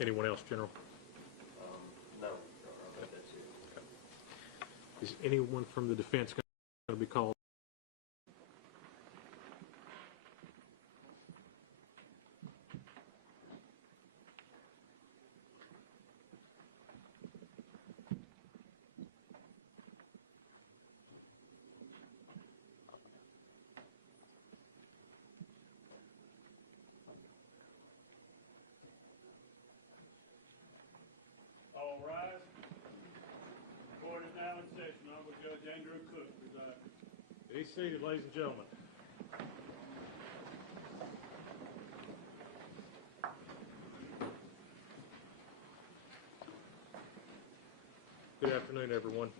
Anyone else, General? No, I think that's it. Okay. Is anyone from the defense going to be called? All rise. Court is now in session. Honorable Judge Andrew Cook presiding. Be seated, ladies and gentlemen. Good afternoon, everyone.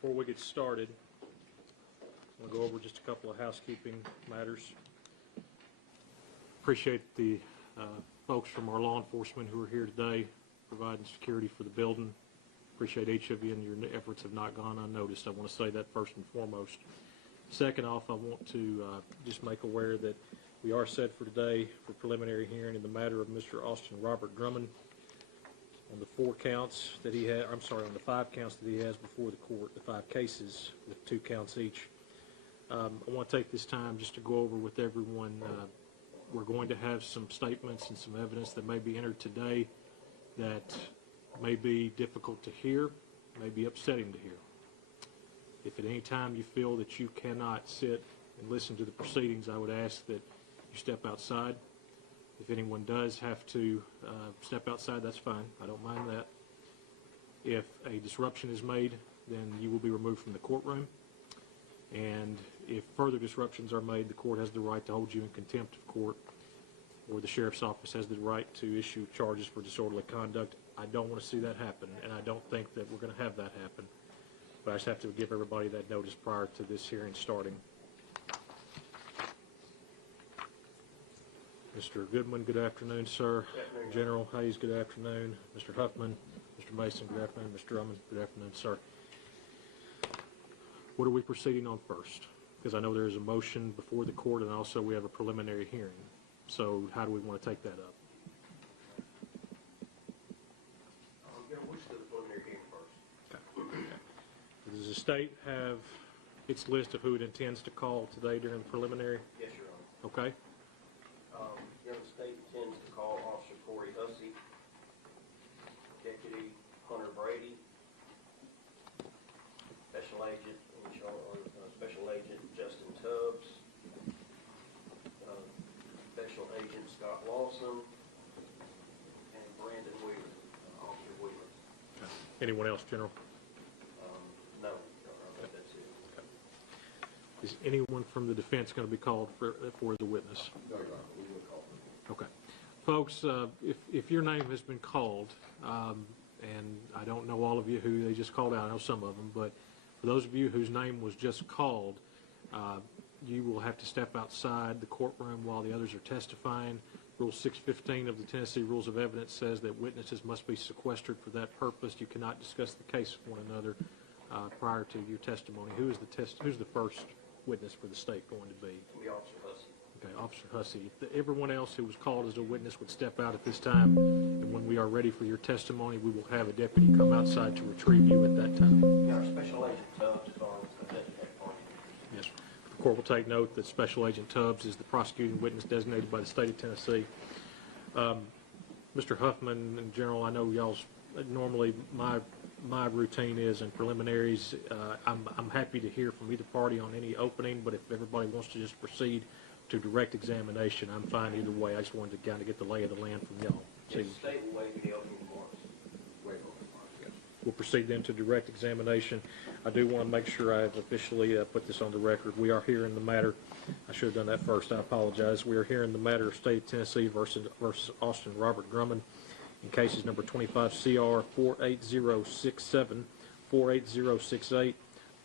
Before we get started, I'm going to go over just a couple of housekeeping matters. Appreciate the folks from our law enforcement who are here today providing security for the building. Appreciate each of you, and your efforts have not gone unnoticed. I want to say that first and foremost. Second off, I want to just make aware that we are set for today for preliminary hearing in the matter of Mr. Austin Robert Drummond on the 4 counts that he had, I'm sorry, on the 5 counts that he has before the court, the 5 cases with 2 counts each. I want to take this time just to go over with everyone. We're going to have some statements and some evidence that may be entered today that may be difficult to hear, may be upsetting to hear. If at any time you feel that you cannot sit and listen to the proceedings, I would ask that you step outside. If anyone does have to step outside, that's fine. I don't mind that. If a disruption is made, then you will be removed from the courtroom. And if further disruptions are made, the court has the right to hold you in contempt of court, or the sheriff's office has the right to issue charges for disorderly conduct. I don't want to see that happen, and I don't think that we're going to have that happen. But I just have to give everybody that notice prior to this hearing starting. Mr. Goodman, good afternoon, sir. Good afternoon. General Hayes, good afternoon. Mr. Huffman, Mr. Mason, good afternoon. Mr. Drummond, good afternoon, sir. What are we proceeding on first? Because I know there is a motion before the court, and also we have a preliminary hearing. So how do we want to take that up? We'll do the preliminary hearing first. Okay. Does the state have its list of who it intends to call today during the preliminary? Yes, Your Honor. Okay. The state intends to call Officer Corey Hussey, Deputy Hunter Brady, Special Agent Special Agent Justin Tubbs, Special Agent Scott Lawson, and Brandon Wheeler, Officer Wheeler. Okay. Anyone else, General? No, I think that's it. Okay. Is anyone from the defense going to be called for as a witness? No, Your Honor, we will call. Okay. Folks, if your name has been called, and I don't know all of you who they just called out, I know some of them, but for those of you whose name was just called, you will have to step outside the courtroom while the others are testifying. Rule 615 of the Tennessee Rules of Evidence says that witnesses must be sequestered for that purpose. You cannot discuss the case with one another prior to your testimony. Who's the first witness for the state going to be? It'll be Officer Hussey. Okay, Officer Hussey. If everyone else who was called as a witness would step out at this time, and when we are ready for your testimony, we will have a deputy come outside to retrieve you at that time. Our Special Agent Tubbs is on the designated party. Yes. The court will take note that Special Agent Tubbs is the prosecuting witness designated by the state of Tennessee. Mr. Huffman and General, I know y'all's normally my routine is in preliminaries. I'm happy to hear from either party on any opening, but if everybody wants to just proceed to direct examination, I'm fine either way. I just wanted to kind of get the lay of the land from y'all. Yes, the state will waive the opening remarks. We'll proceed then to direct examination. I do want to make sure I have officially put this on the record. We are hearing the matter. I should have done that first. I apologize. We are hearing the matter of State of Tennessee versus Austin Robert Drummond in cases number 25 CR 48067, 48068,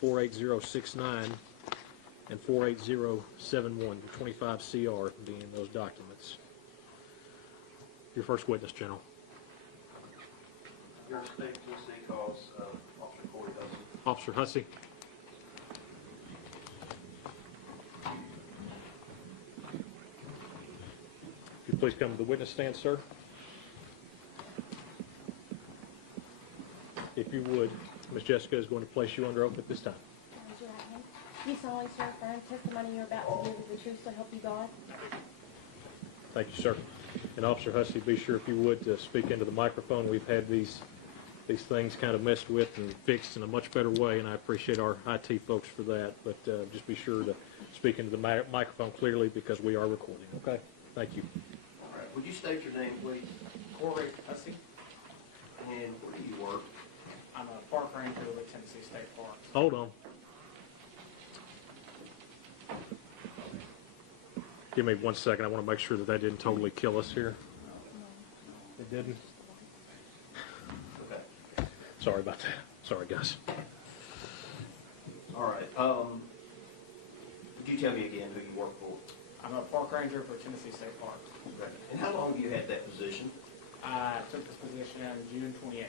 48069, and 48071. 25 CR being those documents. Your first witness, General. Your State of Tennessee calls Officer Corey Hussey. Officer Hussey. please come to the witness stand, sir? If you would, Ms. Jessica is going to place you under oath at this time. Raise your right hand. You solemnly swear affirm testimony you're about to give is the truth, so help you God. Thank you, sir. And Officer Hussey, be sure, if you would, to speak into the microphone. We've had these things kind of messed with and fixed in a much better way, and I appreciate our IT folks for that. But just be sure to speak into the microphone clearly because we are recording, okay? Thank you. All right, would you state your name, please? Corey Hussey. And where do you work? I'm a park ranger with Tennessee State Parks. Hold on. Give me 1 second. I want to make sure that didn't totally kill us here. It didn't? Okay. Sorry about that. Sorry, guys. All right. Could you tell me again who you work for? I'm a park ranger for Tennessee State Parks. Okay. And how long have you had that position? I took this position June 28th.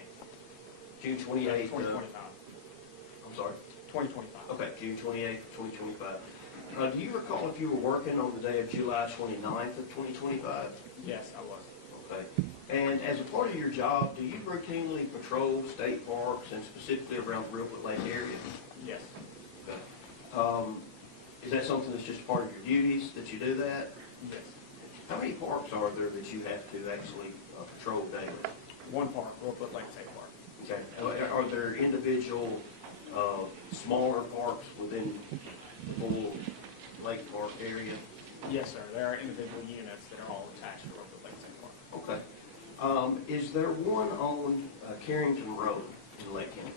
June 28th. 2025. I'm sorry. 2025. Okay, June 28th, 2025. Do you recall if you were working on the day of July 29th of 2025? Yes, I was. Okay. And as a part of your job, do you routinely patrol state parks and specifically around the Reelwood Lake area? Yes. Okay. Is that something that's just part of your duties that you do that? Yes. How many parks are there that you have to actually patrol daily? One park, Reelwood Lake State Park. Okay. Are there individual smaller parks within the full Lake Park area? Yes, sir. There are individual units that are all attached to Reelwood Lake State Park. Okay. Is there one on Carrington Road in Lake County?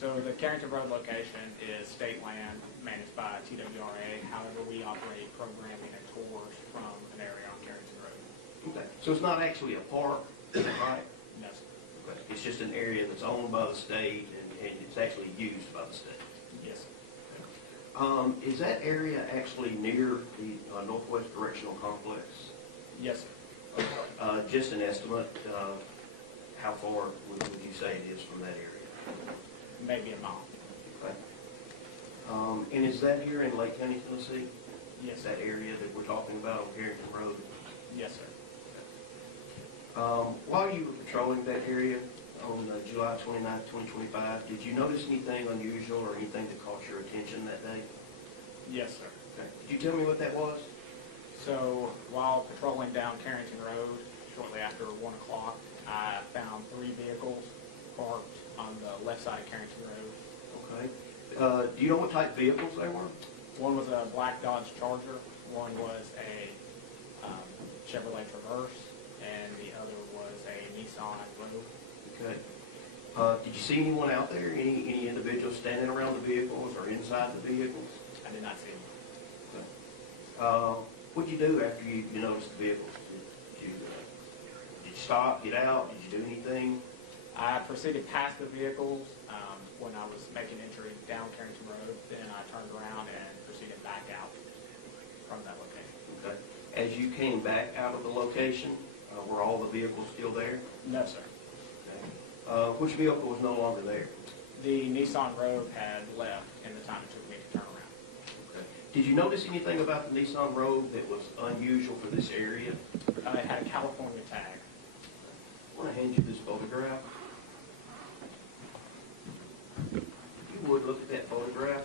So the Carrington Road location is state land managed by TWRA. However, we operate programming and tours from an area on Carrington Road. Okay. So it's not actually a park, is that right? No, sir. Okay. It's just an area that's owned by the state and it's actually used by the state. Yes, sir. Is that area actually near the Northwest Correctional Complex? Yes, sir. Just an estimate, how far would you say it is from that area? Maybe a mile. Okay. And is that here in Lake County, Tennessee? Yes, sir. That area that we're talking about on Carrington Road? Yes, sir. While you were patrolling that area on July 29th, 2025, did you notice anything unusual or anything that caught your attention that day? Yes, sir. Okay. Could you tell me what that was? So while patrolling down Carrington Road shortly after 1 o'clock, I found 3 vehicles parked on the left side of Carrington Road. Okay. Do you know what type vehicles they were? One was a black Dodge Charger, one was a Chevrolet Traverse, and the other was a Nissan Rogue. Okay. Did you see anyone out there? Any individuals standing around the vehicles or inside the vehicles? I did not see them. Okay. What'd you do after you noticed the vehicles? Did you stop, get out? Did you do anything? I proceeded past the vehicles when I was making entry down Carrington Road. Then I turned around and proceeded back out from that location. Okay. As you came back out of the location, were all the vehicles still there? No, sir. Okay. Which vehicle was no longer there? The Nissan Rogue had left in the time it took me to turn around. Okay. Did you notice anything about the Nissan Rogue that was unusual for this area? It had a California tag. I want to hand you this photograph. If you would look at that photograph.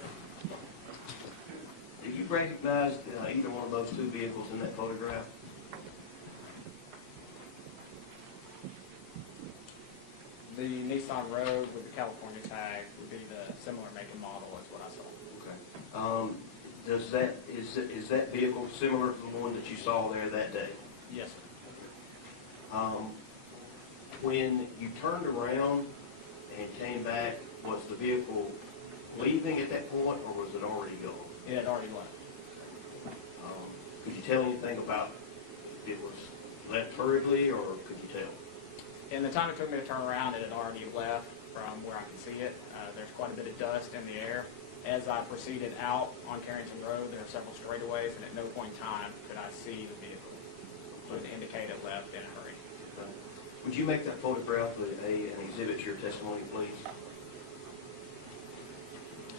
Do you recognize either one of those 2 vehicles in that photograph? The Nissan Rogue with the California tag would be the similar make and model as what I saw. Okay. Is that vehicle similar to the one that you saw there that day? Yes, sir. When you turned around and came back, was the vehicle leaving at that point, or was it already gone? It had already left. Could you tell anything about if it was left hurriedly, or could you tell? In the time it took me to turn around, it had already left from where I could see it. There's quite a bit of dust in the air. As I proceeded out on Carrington Road, there are several straightaways, and at no point in time could I see the vehicle. It would indicate it left in a hurry. Would you make that photograph an exhibit to your testimony, please?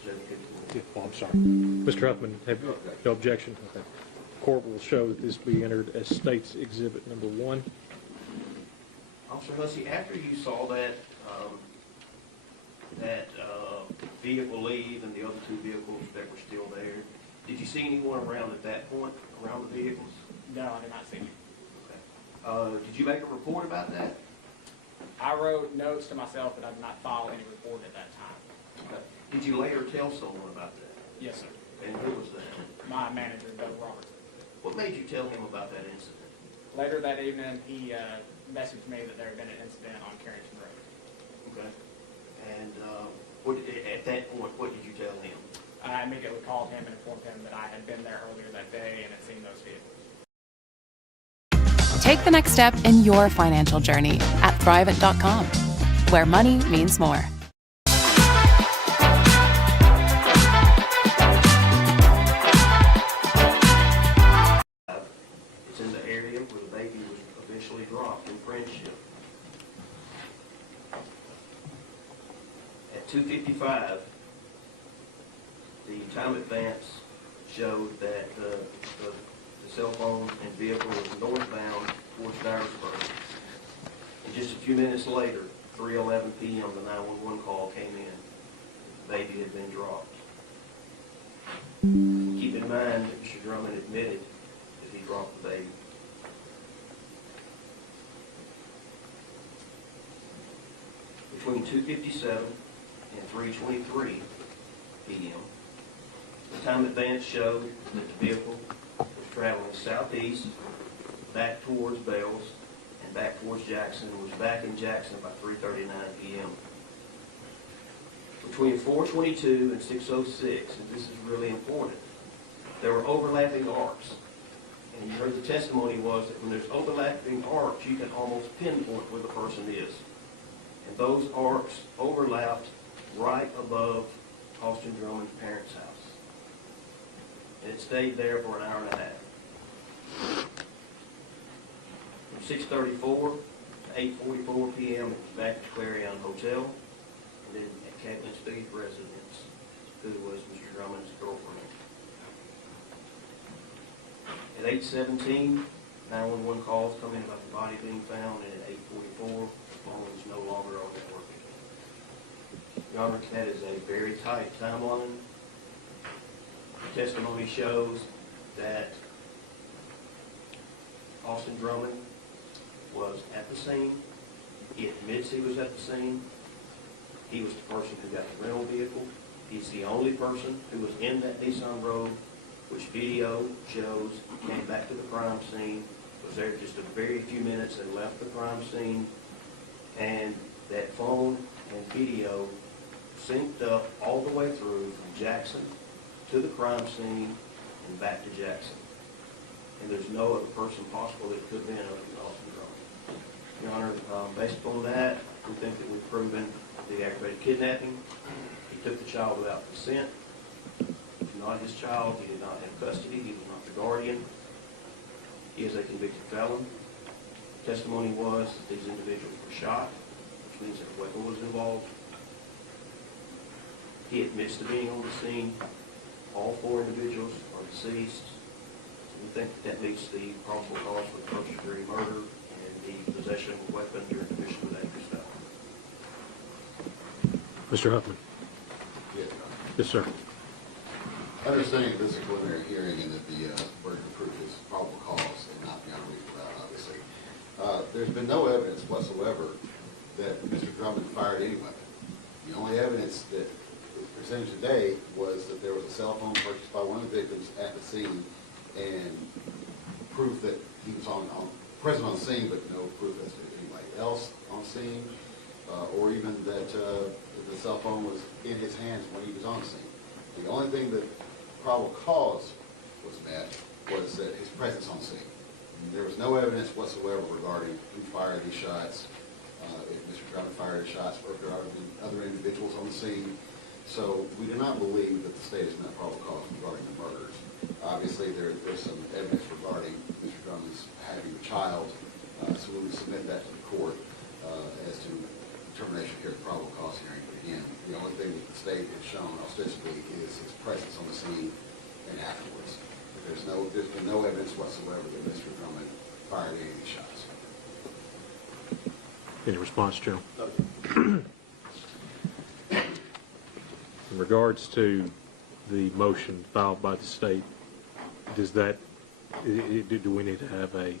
Yeah, oh, I'm sorry. Mr. Huffman, have you no objection? Okay. Court will show that this be entered as State's Exhibit Number 1. Officer Hussey, after you saw that, vehicle leave and the other two vehicles that were still there, did you see anyone around at that point, around the vehicles? No, I did not see you. Okay. Did you make a report about that? I wrote notes to myself that I did not file any report at that time. Okay. Did you later tell someone about that? Yes, sir. And who was that? My manager, Doug Robertson. What made you tell him about that incident? Later that evening, he messaged me that there had been an incident on Carrington Road. Okay. And at that point, what did you tell him? I immediately called him and informed him that I had been there earlier that day and had seen those vehicles. Take the next step in your financial journey at Thrivent.com, where money means more. It's in the area where the baby was eventually dropped in Friendship. At 2:55, the time advance showed that the cell phone and vehicle was northbound towards Dyersburg. And just a few minutes later, 3:11 p.m., the 911 call came in. The baby had been dropped. Keep in mind that Mr. Drummond admitted that he dropped the baby. Between 2:57 and 3:23 p.m., the time advance showed that the vehicle was traveling southeast, back towards Bells, and back towards Jackson, and was back in Jackson by 3:39 p.m. Between 4:22 and 6:06, and this is really important, there were overlapping arcs. And you heard the testimony was that when there's overlapping arcs, you can almost pinpoint where the person is. And those arcs overlapped right above Austin Drummond's parents' house. And it stayed there for an hour and a half. From 6:34 to 8:44 p.m., it was back at Clarion Hotel, and then at Catlin Speed residence, who was Mr. Drummond's girlfriend. At 8:17, 911 calls come in about the body being found, and at 8:44, the phone was no longer on network. Your Honor, that is a very tight timeline. The testimony shows that Austin Drummond was at the scene. He admits he was at the scene. He was the person who got the rental vehicle. He's the only person who was in that Nissan Road, which video shows came back to the crime scene, was there just a very few minutes and left the crime scene, and that phone and video synced up all the way through from Jackson to the crime scene and back to Jackson. And there's no other person possible that could have been other than Austin Drummond. Your Honor, based upon that, we think that we've proven the aggravated kidnapping. He took the child without consent. He's not his child. He did not have custody. He was not the guardian. He is a convicted felon. Testimony was that these individuals were shot, which means that a weapon was involved. He admits to being on the scene. All four individuals are deceased. We think that meets the probable cause for first-degree murder and the possession of a weapon during the commission of dangerous felony. Mr. Huffman. Yes, sir. Understanding this is a preliminary hearing and that the burden of proof is probable cause and not beyond reasonable doubt, obviously. There's been no evidence whatsoever that Mr. Drummond fired any weapon. The only evidence that was presented today was that there was a cell phone purchased by one of the victims at the scene and proof that he was present on the scene, but no proof as to anybody else on scene, or even that the cell phone was in his hands when he was on scene. The only thing that probable cause was met was that his presence on scene. There was no evidence whatsoever regarding who fired these shots, if Mr. Drummond fired his shots, or if there are other individuals on the scene. So we do not believe that the state has met probable cause regarding the murders. Obviously, there's some evidence regarding Mr. Drummond's having a child, so we would submit that to the court as to determination here at the probable cause hearing. But again, the only thing that the state has shown ostensibly is his presence on the scene and afterwards. There's been no evidence whatsoever that Mr. Drummond fired any shots. Any response, General? In regards to the motion filed by the state, do we need to have a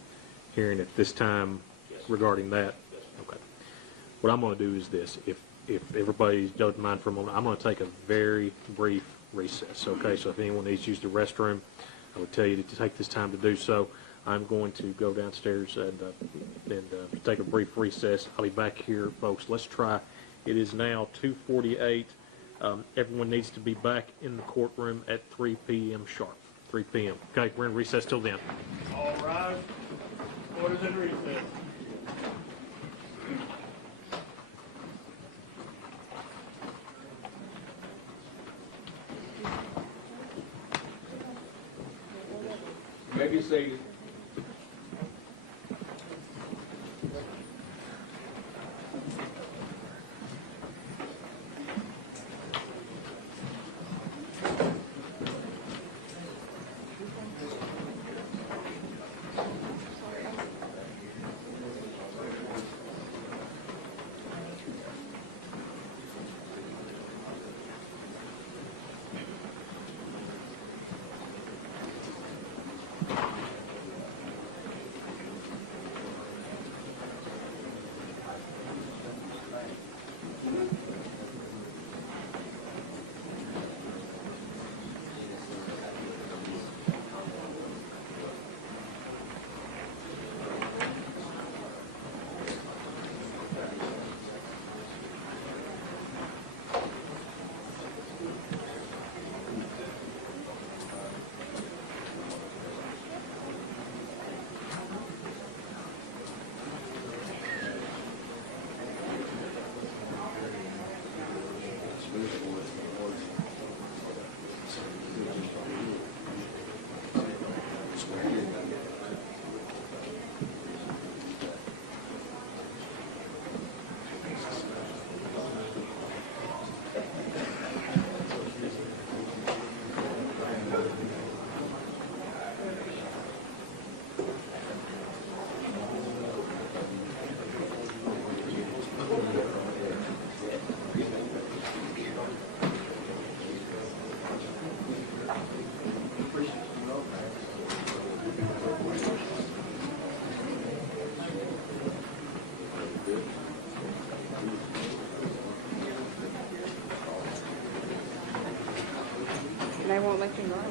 hearing at this time regarding that? Okay. What I'm going to do is this. If everybody doesn't mind for a moment, I'm going to take a very brief recess, okay? So if anyone needs to use the restroom, I would tell you to take this time to do so. I'm going to go downstairs and take a brief recess. I'll be back here, folks. Let's try. It is now 2:48. Everyone needs to be back in the courtroom at 3 p.m. sharp. 3 p.m. Okay, we're in recess till then. All rise. Order is in recess. Maybe say. They won't let you run.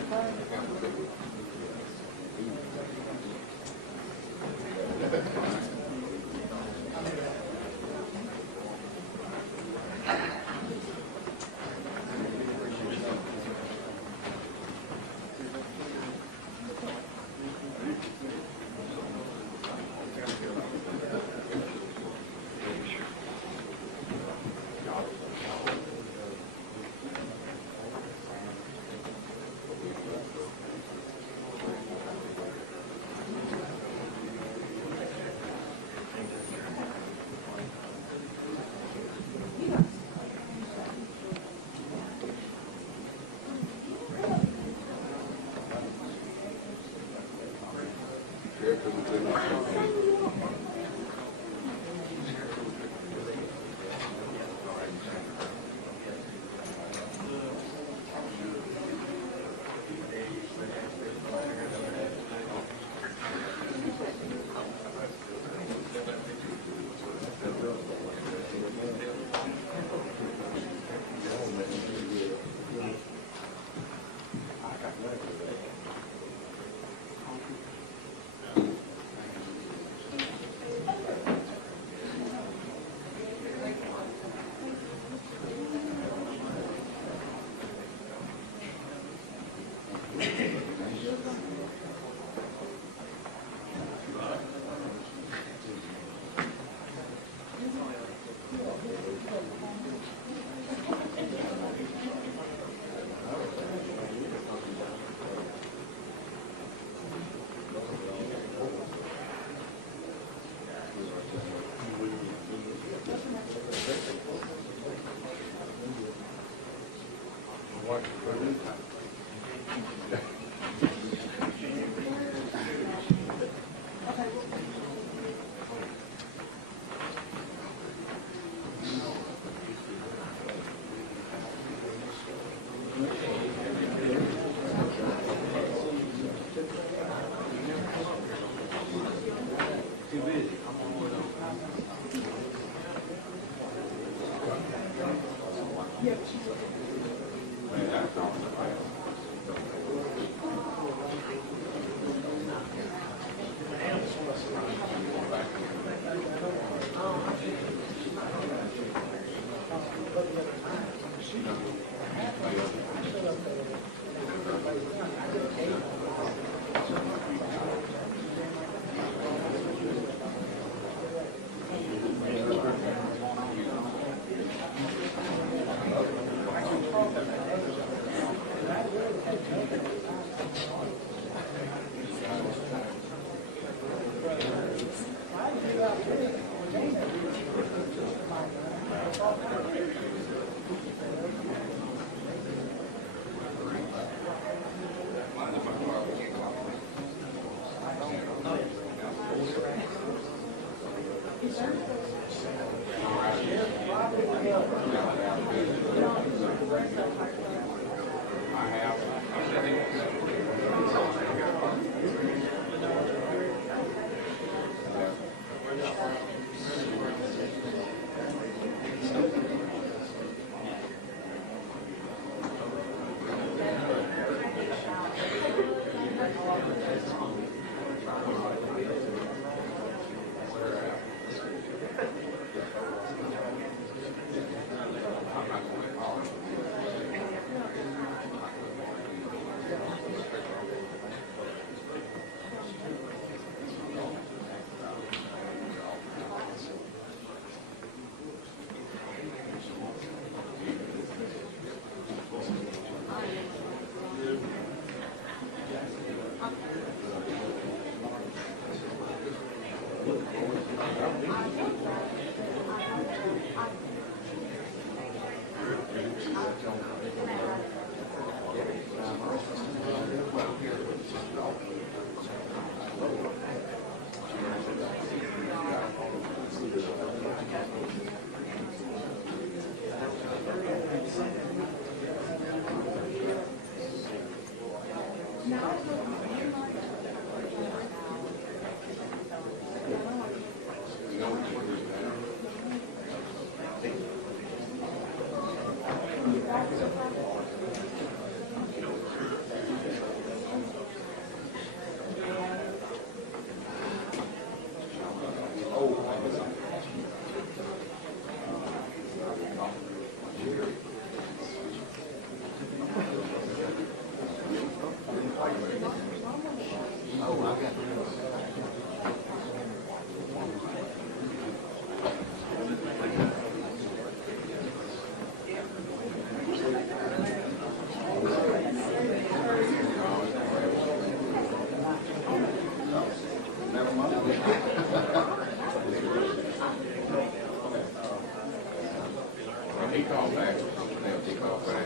He called back, something else, he called back.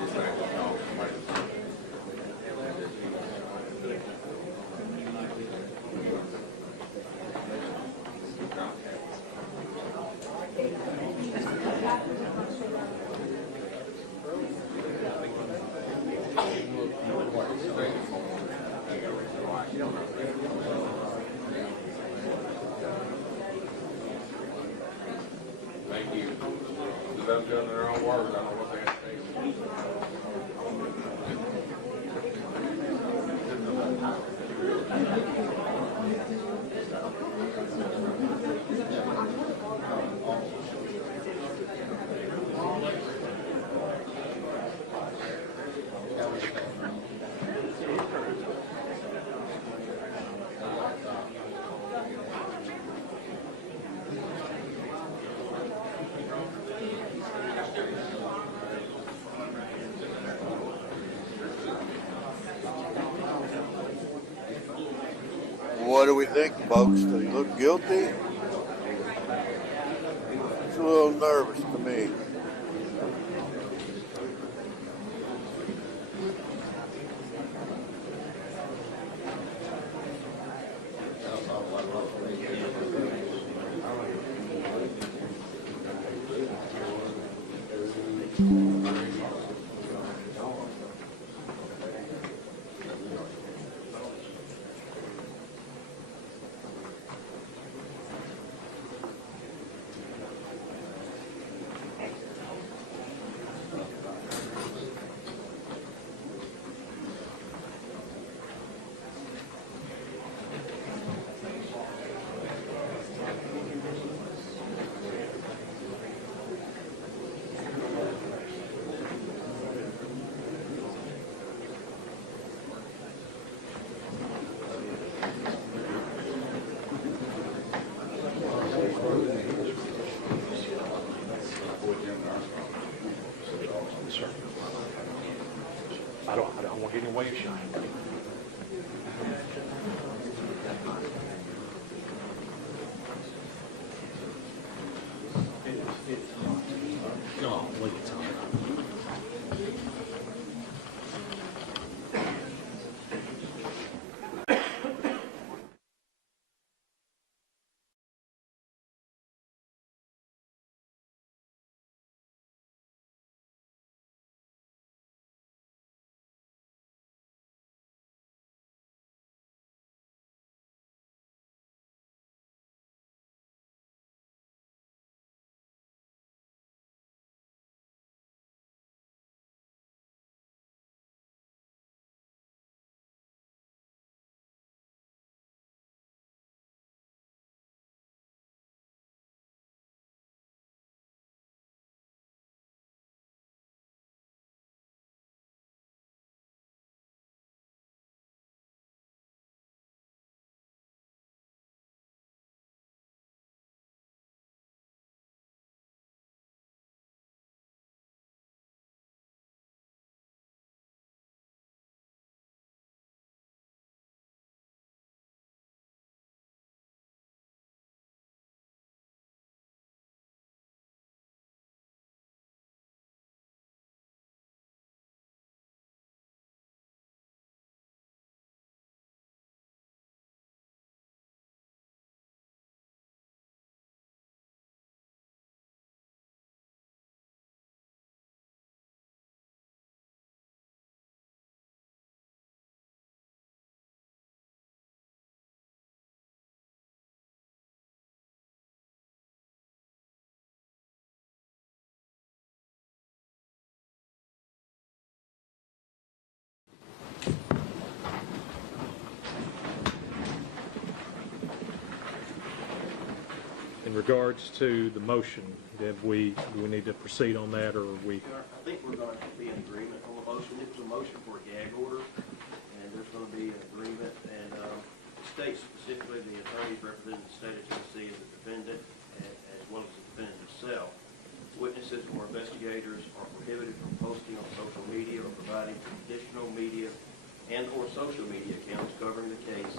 Just like he called somebody. Thank you. Let them do their own words, I don't know what they have to say. What do we think, folks? Do he look guilty? It's a little nervous to me. Sir. I don't want any way of shine. Oh, look at time. In regards to the motion, do we need to proceed on that, or are we? I think we're going to be in agreement on the motion. It was a motion for a gag order, and there's going to be an agreement. And the state, specifically the attorneys representing the state of Tennessee as a defendant, as well as the defendant himself. Witnesses or investigators are prohibited from posting on social media or providing traditional media and or social media accounts covering the case,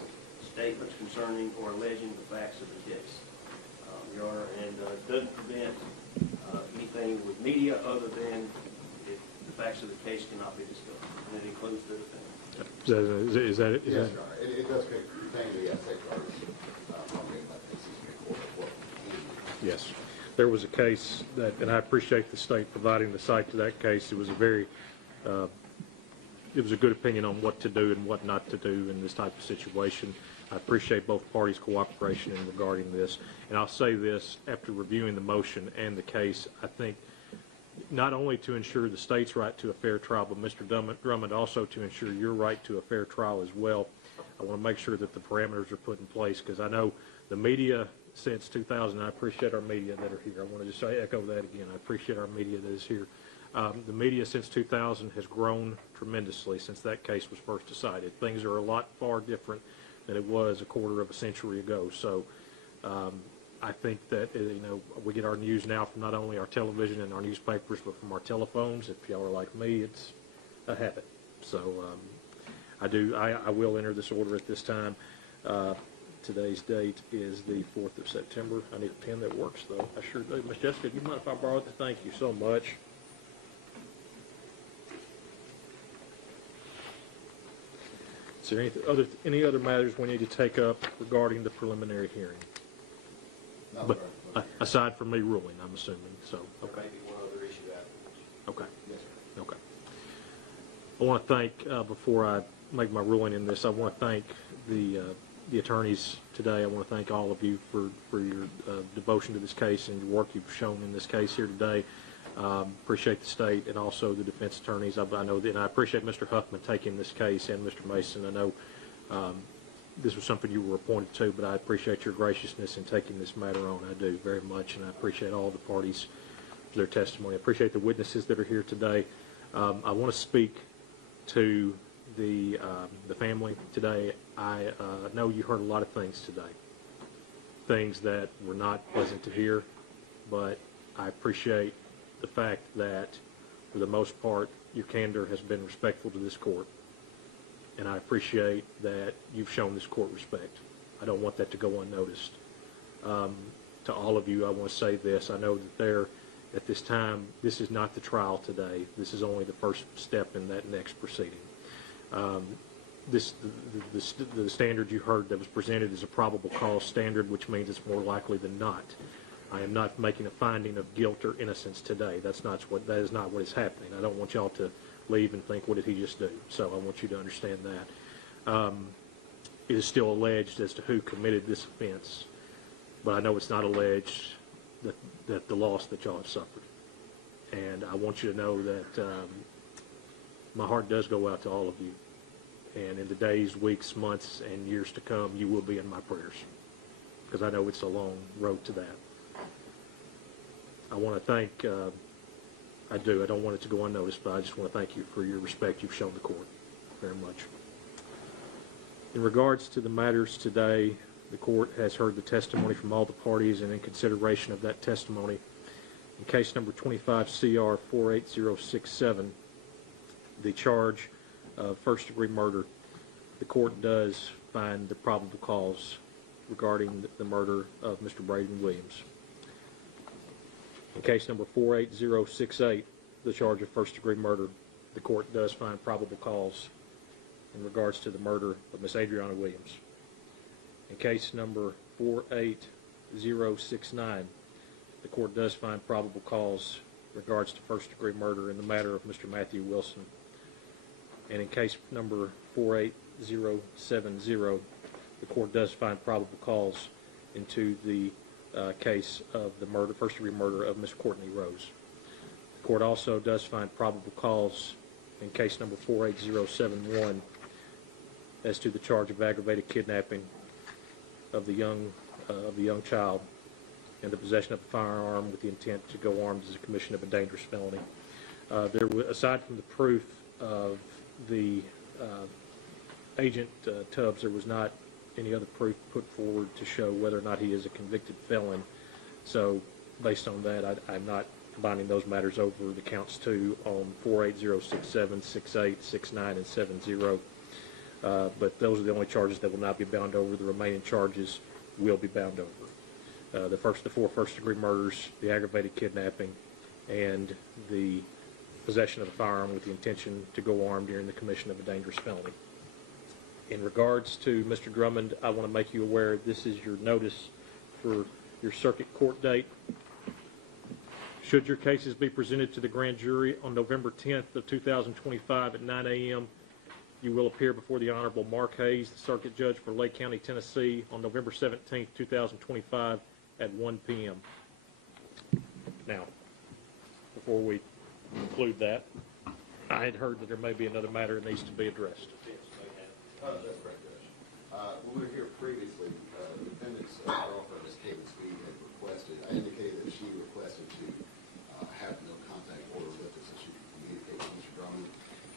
statements concerning or alleging the facts of the case. Your Honor, and doesn't prevent anything with media other than if the facts of the case cannot be discussed. And it includes the defendant. Is that it? Yes, Your Honor. It does contain the safeguards promulgated by the Tennessee Supreme Court. Yes. There was a case that, and I appreciate the state providing the site to that case. It was it was a good opinion on what to do and what not to do in this type of situation. I appreciate both parties' cooperation in regarding this. And I'll say this, after reviewing the motion and the case, I think not only to ensure the state's right to a fair trial, but Mr. Drummond also to ensure your right to a fair trial as well. I want to make sure that the parameters are put in place, because I know the media since 2000, I appreciate our media that are here. I want to just echo that again. I appreciate our media that is here. The media since 2000 has grown tremendously since that case was first decided. Things are a lot far different than it was a quarter of a century ago. So I think that we get our news now from not only our television and our newspapers, but from our telephones. If y'all are like me, it's a habit. So I will enter this order at this time. Today's date is the 4th of September. I need a pen that works, though. I sure do. Miss Jessica, do you mind if I borrow it? Thank you so much. Is there any other matters we need to take up regarding the preliminary hearing? No, But aside from me ruling, I'm assuming. So There may be one other issue afterwards. okay. Yes, sir. Okay. I want to thank, before I make my ruling in this, I want to thank the attorneys today. I want to thank all of you for your devotion to this case and your work you've shown in this case here today. Appreciate the state and also the defense attorneys. I know that, and I appreciate Mr. Huffman taking this case, and Mr. Mason. I know this was something you were appointed to, but I appreciate your graciousness in taking this matter on. I do very much, and I appreciate all the parties for their testimony. I appreciate the witnesses that are here today. I want to speak to the family today. I know you heard a lot of things today, things that were not pleasant to hear, but I appreciate the fact that, for the most part, your candor has been respectful to this court, and I appreciate that you've shown this court respect. I don't want that to go unnoticed. To all of you, I want to say this. I know that at this time, this is not the trial today. This is only the first step in that next proceeding. The standard you heard that was presented is a probable cause standard, which means it's more likely than not. I am not making a finding of guilt or innocence today. That is not what is happening. I don't want y'all to leave and think, what did he just do? So I want you to understand that. It is still alleged as to who committed this offense, but I know it's not alleged that the loss that y'all have suffered. And I want you to know that my heart does go out to all of you. And in the days, weeks, months, and years to come, you will be in my prayers, because I know it's a long road to that. I want to thank, I don't want it to go unnoticed, but I just want to thank you for your respect you've shown the court very much. In regards to the matters today, the court has heard the testimony from all the parties, and in consideration of that testimony, in case number 25 CR 48067, the charge of first-degree murder, the court does find the probable cause regarding the murder of Mr. Braden Williams. In case number 48068, the charge of first-degree murder, the court does find probable cause in regards to the murder of Miss Adriana Williams. In case number 48069, the court does find probable cause in regards to first-degree murder in the matter of Mr. Matthew Wilson. And in case number 48070, the court does find probable cause into the case of the first-degree murder of Miss Courtney Rose. The court also does find probable cause in case number 48071 as to the charge of aggravated kidnapping of the young child and the possession of a firearm with the intent to go armed as a commission of a dangerous felony. Aside from the proof of the agent Tubbs, there was not any other proof put forward to show whether or not he is a convicted felon. So based on that, I'm not combining those matters over the counts 2 on 48067, 68, 69, and 70. But those are the only charges that will not be bound over. The remaining charges will be bound over. The 4 first-degree murders, the aggravated kidnapping, and the possession of a firearm with the intention to go armed during the commission of a dangerous felony. In regards to Mr. Drummond, I want to make you aware this is your notice for your circuit court date. Should your cases be presented to the grand jury on November 10th of 2025 at 9 a.m., you will appear before the Honorable Mark Hayes, the Circuit Judge for Lake County, Tennessee, on November 17th, 2025 at 1 p.m. Now, before we conclude that, I had heard that there may be another matter that needs to be addressed. That's correct, Judge. When we were here previously, the defendant's girlfriend, Ms. Scape, had requested, I indicated that she requested to have no contact order lifted so she could communicate with Mr. Drummond.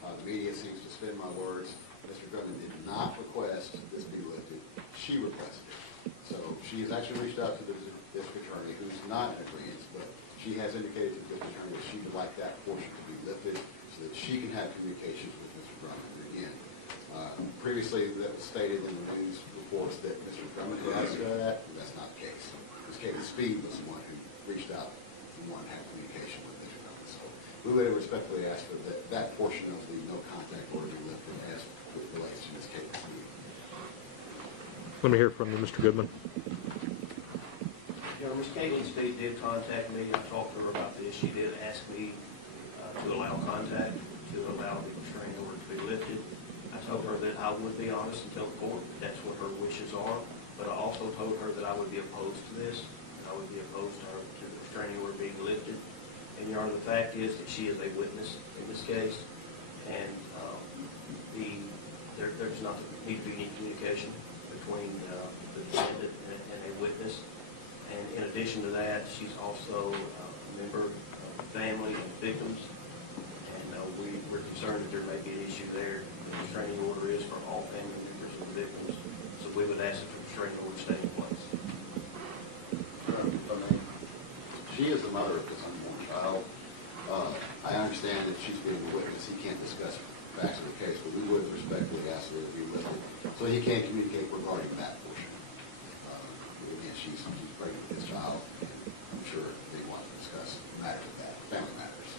The media seems to spin my words. Mr. Drummond did not request this be lifted. She requested it. So she has actually reached out to the district attorney, who's not in agreement, but she has indicated to the district attorney that she would like that portion to be lifted so that she can have communications with Mr. Drummond again. Previously, that was stated in the news reports that Mr. Drummond had asked for that, and that's not the case. Ms. Katie Speed was the one who reached out and wanted to have communication with Mr. Drummond. So we would respectfully ask for that portion of the no contact order be lifted as it relates to Ms. Katie Speed. Let me hear from you, Mr. Goodman. You know, Ms. Katie Speed did contact me. I talked to her about this. She did ask me to allow contact, to allow the restraining order to be lifted. I told her that I would be honest and tell the court that's what her wishes are, but I also told her that I would be opposed to this, and I would be opposed to the restraining order being lifted. And, Your Honor, the fact is that she is a witness in this case, and there does not need to be any communication between the defendant and a witness. And in addition to that, she's also a member of the family and victims, and we're concerned that there may be an issue there. The restraining order is for all family members and victims, so we would ask that the restraining order stay in place. She is the mother of this unborn child. she's being a witness, he can't discuss facts of the case, but we would respectfully ask her to be listed so he can communicate regarding that portion. Again, she's pregnant with his child, and I'm sure they want to discuss matters of that, family matters.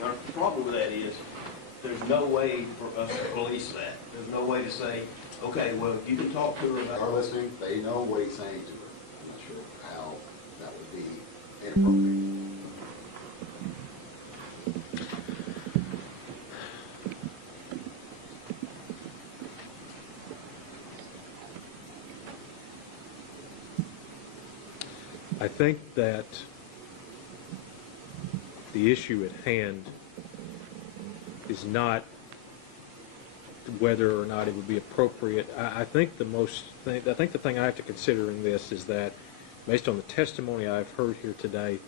Now, the problem with that is, there's no way for us to police that. There's no way to say, okay, well, you can talk to her They about. are listening, they know what he's saying to her. I'm not sure how that would be inappropriate. I think that the issue at hand is not whether or not it would be appropriate. I think the thing I have to consider in this is that, based on the testimony I've heard here today,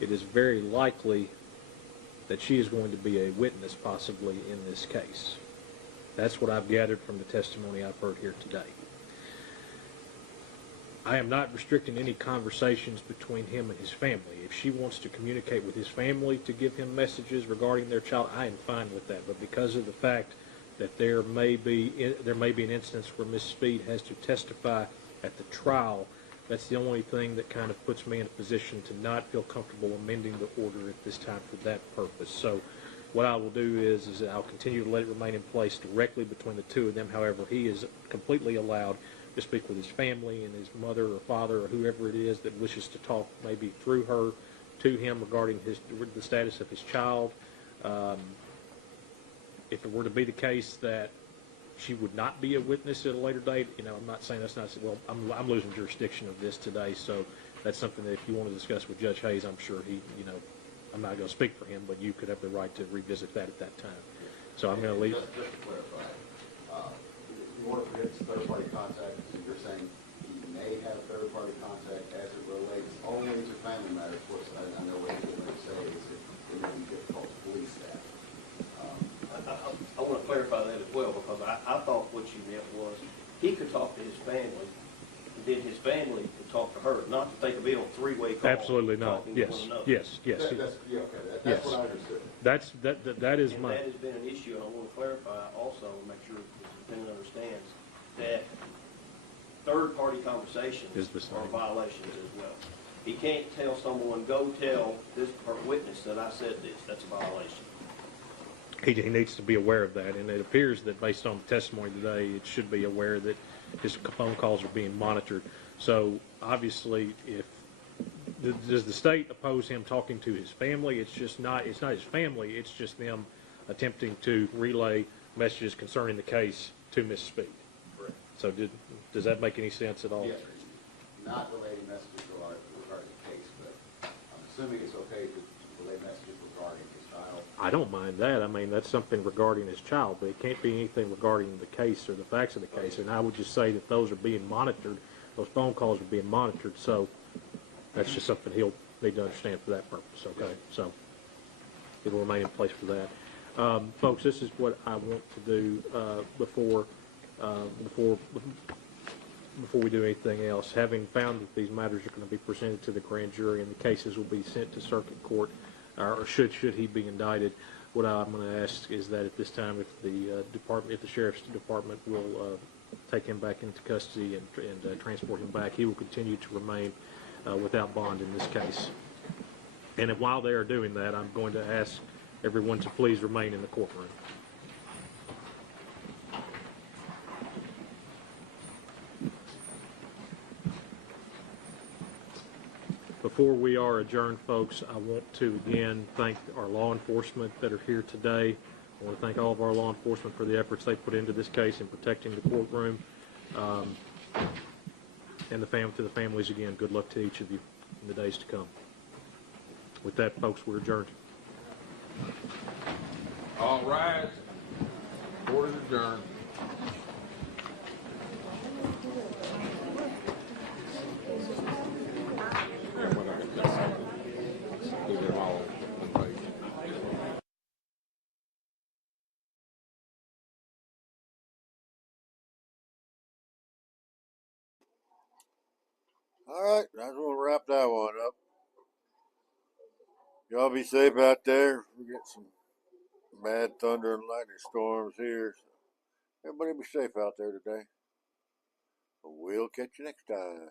it is very likely that she is going to be a witness possibly in this case. That's what I've gathered from the testimony I've heard here today. I am not restricting any conversations between him and his family. If she wants to communicate with his family to give him messages regarding their child, I am fine with that. But because of the fact that there may be an instance where Ms. Speed has to testify at the trial, that's the only thing that kind of puts me in a position to not feel comfortable amending the order at this time for that purpose. So what I will do is I'll continue to let it remain in place directly between the two of them. However, he is completely allowed to speak with his family and his mother or father or whoever it is that wishes to talk maybe through her to him regarding the status of his child. If it were to be the case that she would not be a witness at a later date, I'm not saying that's not, well, I'm losing jurisdiction of this today, so that's something that if you want to discuss with Judge Hayes, I'm sure he, I'm not going to speak for him, but you could have the right to revisit that at that time. So I'm going to leave. Just to clarify, you want to permit third-party contact, you're saying he may have third-party contact as it relates only to family matters. Of course, I know what you're going to say is it may be difficult to police that. I want to clarify that as well, because I thought what you meant was he could talk to his family, and then his family could talk to her, not that they could be on three-way call. Absolutely not. talking to one another. Yes. That's what I understood. That is And my. that has been an issue, and I want to clarify also, make sure the defendant understands, that third-party conversations Is the same. are violations as well. He can't tell someone, go tell this witness that I said this. That's a violation. He needs to be aware of that, and it appears that based on the testimony today, it should be aware that his phone calls are being monitored. So obviously, does the state oppose him talking to his family? It's not his family. It's just them attempting to relay messages concerning the case to Miss Speed. Correct. So does that make any sense at all? Yes, not relating messages regarding the case, but I'm assuming it's okay to relay messages regarding his child. I don't mind that. I mean, that's something regarding his child, but it can't be anything regarding the case or the facts of the case. And I would just say that those are being monitored. Those phone calls are being monitored. So that's just something he'll need to understand for that purpose. Okay, so it'll remain in place for that. Folks, this is what I want to do before we do anything else. Having found that these matters are going to be presented to the grand jury and the cases will be sent to circuit court, or should he be indicted, what I'm going to ask is that at this time, if the sheriff's department will take him back into custody and transport him back, he will continue to remain without bond in this case. And while they are doing that, I'm going to ask everyone to please remain in the courtroom. Before we are adjourned, folks, I want to again thank our law enforcement that are here today. I want to thank all of our law enforcement for the efforts they put into this case in protecting the courtroom. And to the families, again, good luck to each of you in the days to come. With that, folks, we're adjourned. All right. Court is adjourned. Do them all on page. All right, I just want to wrap that one up. Y'all be safe out there. We get some bad thunder and lightning storms here. So everybody be safe out there today. We'll catch you next time.